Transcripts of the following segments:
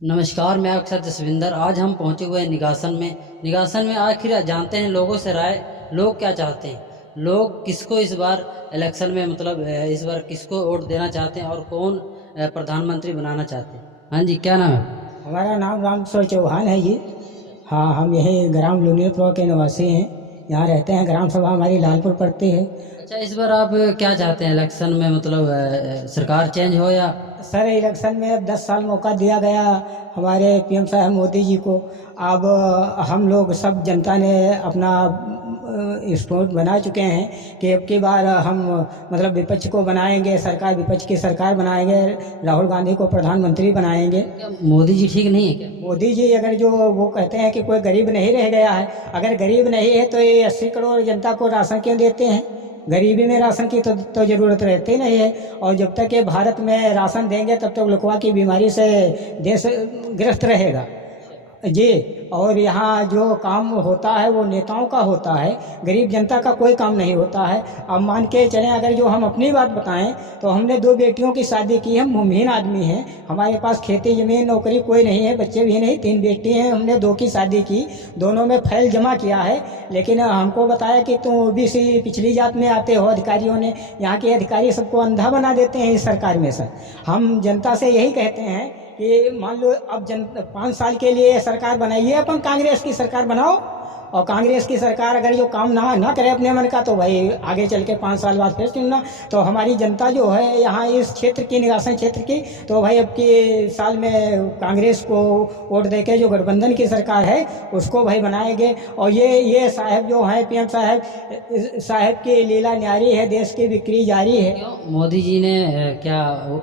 नमस्कार, मैं अक्षर जसविंदर। आज हम पहुंचे हुए हैं निगासन में आखिर जानते हैं लोगों से राय, लोग क्या चाहते हैं, लोग किसको इस बार इलेक्शन में इस बार किसको वोट देना चाहते हैं और कौन प्रधानमंत्री बनाना चाहते हैं। हाँ जी, क्या नाम है? हमारा नाम रामकिशोर चौहान है जी। हाँ, हम यही ग्राम लूनियापुर के निवासी हैं। यहाँ रहते हैं। ग्राम सभा हमारी लालपुर पड़ती है। अच्छा, इस बार आप क्या चाहते हैं इलेक्शन में, सरकार चेंज हो या? सर, इलेक्शन में अब 10 साल मौका दिया गया हमारे पीएम साहब मोदी जी को। अब हम लोग सब जनता ने अपना स्पोर्ट बना चुके हैं कि अब की बार हम विपक्ष को बनाएंगे, सरकार विपक्ष की सरकार बनाएंगे, राहुल गांधी को प्रधानमंत्री बनाएंगे। क्या मोदी जी ठीक नहीं है क्या? मोदी जी अगर जो वो कहते हैं कि कोई गरीब नहीं रह गया है, अगर गरीब नहीं है तो ये 80 करोड़ जनता को राशन क्यों देते हैं? गरीबी में राशन की तो ज़रूरत रहती नहीं है। और जब तक ये भारत में राशन देंगे तब तक लकवा की बीमारी से देश ग्रस्त रहेगा जी। और यहाँ जो काम होता है वो नेताओं का होता है, गरीब जनता का कोई काम नहीं होता है। अब मान के चलें, अगर जो हम अपनी बात बताएं तो हमने 2 बेटियों की शादी की। हम भूमिहीन आदमी हैं, हमारे पास खेती ज़मीन नौकरी कोई नहीं है, बच्चे भी नहीं, 3 बेटी हैं। हमने 2 की शादी की, दोनों में फाइल जमा किया है। लेकिन हमको बताया कि तुम ओबीसी पिछली जात में आते हो। अधिकारियों ने, यहाँ के अधिकारी सबको अंधा बना देते हैं इस सरकार में। सर, हम जनता से यही कहते हैं कि मान लो अब 5 साल के लिए सरकार बनाइए, अपन कांग्रेस की सरकार बनाओ। और कांग्रेस की सरकार अगर जो काम ना करे अपने मन का, तो भाई आगे चल के 5 साल बाद फिर चुनना। तो हमारी जनता जो है यहाँ इस क्षेत्र की, निगासन क्षेत्र की, तो भाई अब के साल में कांग्रेस को वोट दे के जो गठबंधन की सरकार है उसको भाई बनाएंगे। और ये साहब जो हैं पीएम साहब की लीला न्यारी है, देश की बिक्री जारी है। क्यों मोदी जी ने क्या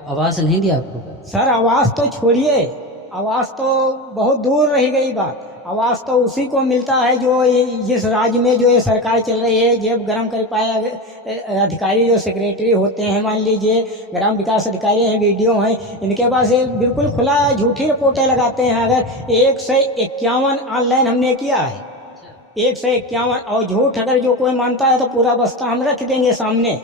आवास नहीं दिया आपको? सर, आवाज़ तो छोड़िए, आवाज़ तो बहुत दूर रह गई बात। आवाज़ तो उसी को मिलता है जो जिस राज्य में जो ये सरकार चल रही है। जेब गरम कर पाया अधिकारी जो सेक्रेटरी होते हैं, मान लीजिए ग्राम विकास अधिकारी हैं, वीडियो हैं, इनके पास ये बिल्कुल खुला झूठी रिपोर्टें लगाते हैं। अगर 151 ऑनलाइन हमने किया है, 151, और झूठ अगर जो कोई मानता है तो पूरा बस्ता हम रख देंगे सामने।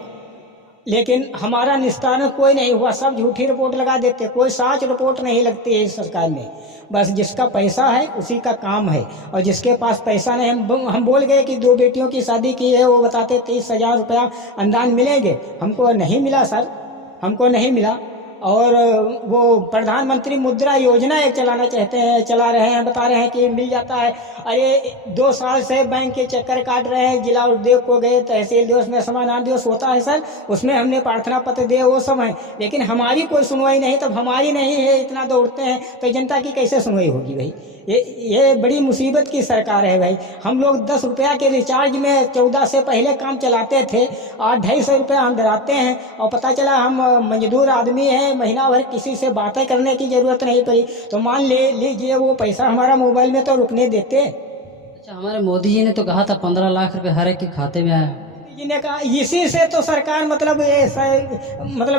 लेकिन हमारा निस्तारण कोई नहीं हुआ, सब झूठी रिपोर्ट लगा देते, कोई सच रिपोर्ट नहीं लगती है इस सरकार में। बस जिसका पैसा है उसी का काम है, और जिसके पास पैसा नहीं, हम बोल गए कि 2 बेटियों की शादी की है, वो बताते 30,000 रुपया अनुदान मिलेंगे। हमको नहीं मिला सर, हमको नहीं मिला। और वो प्रधानमंत्री मुद्रा योजना एक चलाना चाहते हैं, चला रहे हैं, बता रहे हैं कि मिल जाता है। अरे 2 साल से बैंक के चक्कर काट रहे हैं। जिला उद्योग को गए, तहसील दिवस में समाधान दिवस होता है सर, उसमें हमने प्रार्थना पत्र दिए, वो सब है, लेकिन हमारी कोई सुनवाई नहीं। तब हमारी नहीं है, इतना दौड़ते हैं तो जनता की कैसे सुनवाई होगी भाई? ये बड़ी मुसीबत की सरकार है भाई। हम लोग 10 रुपया के रिचार्ज में 14 से पहले काम चलाते थे, और 250 रुपया हम डराते हैं, और पता चला हम मजदूर आदमी हैं, महीना भर किसी से बातें करने की ज़रूरत नहीं पड़ी। तो मान लीजिए वो पैसा हमारा मोबाइल में तो रुकने देते। अच्छा, हमारे मोदी जी ने तो कहा था 15 लाख रुपए हर एक के खाते में आया। जी ने कहा, इसी से तो सरकार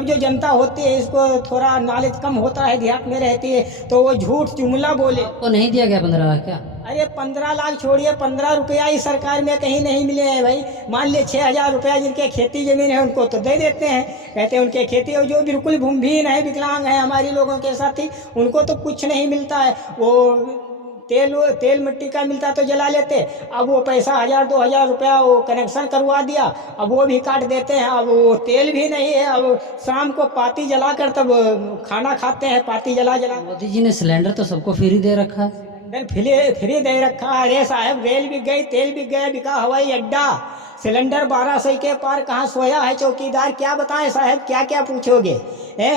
जो जनता होती है, इसको थोड़ा नॉलेज कम होता है, देहात में रहती है, तो वो झूठ जुमला बोले। आपको नहीं दिया गया 15 लाख क्या? अरे 15 लाख छोड़िए, 15 रुपया इस सरकार में कहीं नहीं मिले हैं भाई। मान लिए 6,000 रुपया जिनके खेती जमीन है उनको तो दे देते हैं, कहते हैं उनके खेती। और जो बिल्कुल भूमिहीन है, विकलांग है, हमारी लोगों के साथी, उनको तो कुछ नहीं मिलता है। वो तेल मिट्टी का मिलता तो जला लेते। अब वो पैसा 1,000-2,000 रुपया वो कनेक्शन करवा दिया, अब वो भी काट देते हैं। अब वो तेल भी नहीं है, अब शाम को पाती जला कर तब खाना खाते हैं, पाती जला। मोदी जी ने सिलेंडर तो सबको फ्री दे रखा है। फ्री दे रखा है। अरे साहब, रेल भी गई, तेल भी गया, बिका हवाई अड्डा। सिलेंडर 1200 के पार कहाँ सोया है चौकीदार? क्या बताएं साहब, क्या क्या पूछोगे?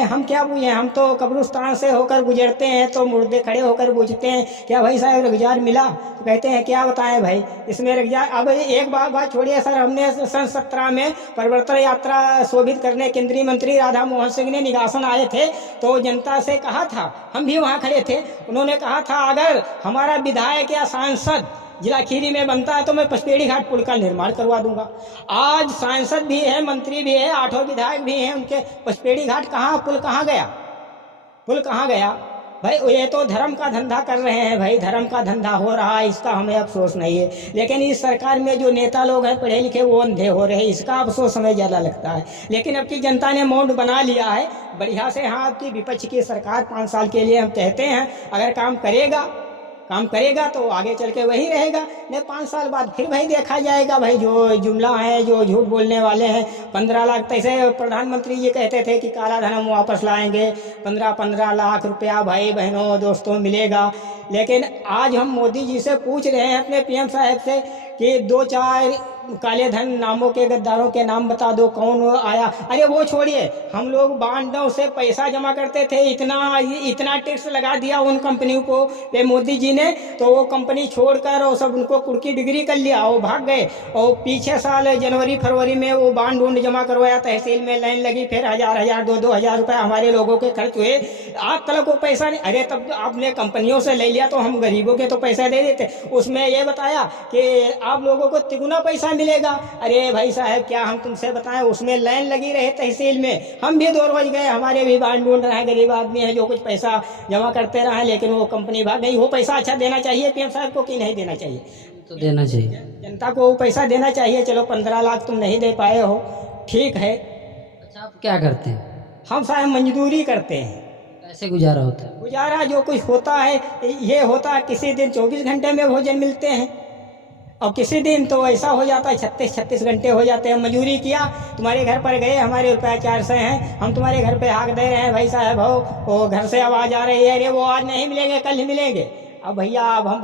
हम क्या पूछें? हम तो कब्रिस्तान से होकर गुजरते हैं तो मुर्दे खड़े होकर पूछते हैं, क्या भाई साहब रोजगार मिला? तो कहते हैं क्या बताएं भाई, इसमें रोजगार। अब एक बात छोड़िए सर, हमने सन 17 में परिवर्तन यात्रा शोभित करने केंद्रीय मंत्री राधा मोहन सिंह ने निगासन आए थे, तो जनता से कहा था, हम भी वहाँ खड़े थे, उन्होंने कहा था अगर हमारा विधायक या सांसद जिला खीरी में बनता है तो मैं पचपेड़ी घाट पुल का निर्माण करवा दूंगा। आज सांसद भी है, मंत्री भी है, 8 विधायक भी हैं, उनके पचपेड़ी घाट कहाँ, पुल कहाँ गया? पुल कहाँ गया? भाई ये तो धर्म का धंधा कर रहे हैं, भाई धर्म का धंधा हो रहा है, इसका हमें अफसोस नहीं है। लेकिन इस सरकार में जो नेता लोग हैं पढ़े लिखे वो अंधे हो रहे हैं, इसका अफसोस हमें ज़्यादा लगता है। लेकिन अब की जनता ने मूड बना लिया है बढ़िया से। हाँ, आपकी विपक्ष की सरकार 5 साल के लिए हम कहते हैं अगर काम करेगा तो आगे चल के वही रहेगा, नहीं 5 साल बाद फिर भाई देखा जाएगा। भाई जो जुमला है, जो झूठ बोलने वाले हैं, 15 लाख तैसे प्रधानमंत्री जी कहते थे कि काला धन हम वापस लाएंगे, 15 लाख रुपया भाई बहनों दोस्तों मिलेगा। लेकिन आज हम मोदी जी से पूछ रहे हैं अपने पीएम साहब से कि 2-4 काले धन नामों के गद्दारों के नाम बता दो, कौन आया। अरे वो छोड़िए, हम लोग बांडों से पैसा जमा करते थे, इतना टैक्स लगा दिया उन कंपनियों को पे मोदी जी ने, तो वो कंपनी छोड़कर और सब उनको कुर्की डिग्री कर लिया, वो भाग गए। और पीछे साल जनवरी फरवरी में वो बांड जमा करवाया, तहसील में लाइन लगी, फिर 1000 2 हज़ार रुपये हमारे लोगों के खर्च हुए। आज तक वो पैसा नहीं। अरे तब आपने कंपनियों से ले लिया तो हम गरीबों के तो पैसा दे देते, उसमें ये बताया कि आप लोगों को तिगुना पैसा मिलेगा। अरे भाई साहब क्या हम तुमसे बताएं, उसमें लाइन लगी रहे तहसील में, हम भी 2 रोज गए, हमारे भी बांड ढूंढ रहे हैं, गरीब आदमी है जो कुछ पैसा जमा करते रहे, लेकिन वो कंपनी भाग गई। वो पैसा अच्छा देना चाहिए पीएम साहब को कि नहीं देना चाहिए? तो देना चाहिए, जनता को वो पैसा देना चाहिए। चलो 15 लाख तुम नहीं दे पाए हो, ठीक है। अच्छा आप क्या करते हैं? हम साहब मजदूरी करते हैं। कैसे गुजारा होता है? गुजारा जो कुछ होता है ये होता है, किसी दिन 24 घंटे में भोजन मिलते हैं और किसी दिन तो ऐसा हो जाता है 36 घंटे हो जाते हैं। मजदूरी किया, तुम्हारे घर पर गए, हमारे रुपया 400 हैं, हम तुम्हारे घर पे हाक दे रहे हैं, भाई साहब हो वो घर से आवाज़ आ रही है, अरे वो आज नहीं मिलेंगे कल ही मिलेंगे। अब भैया अब हम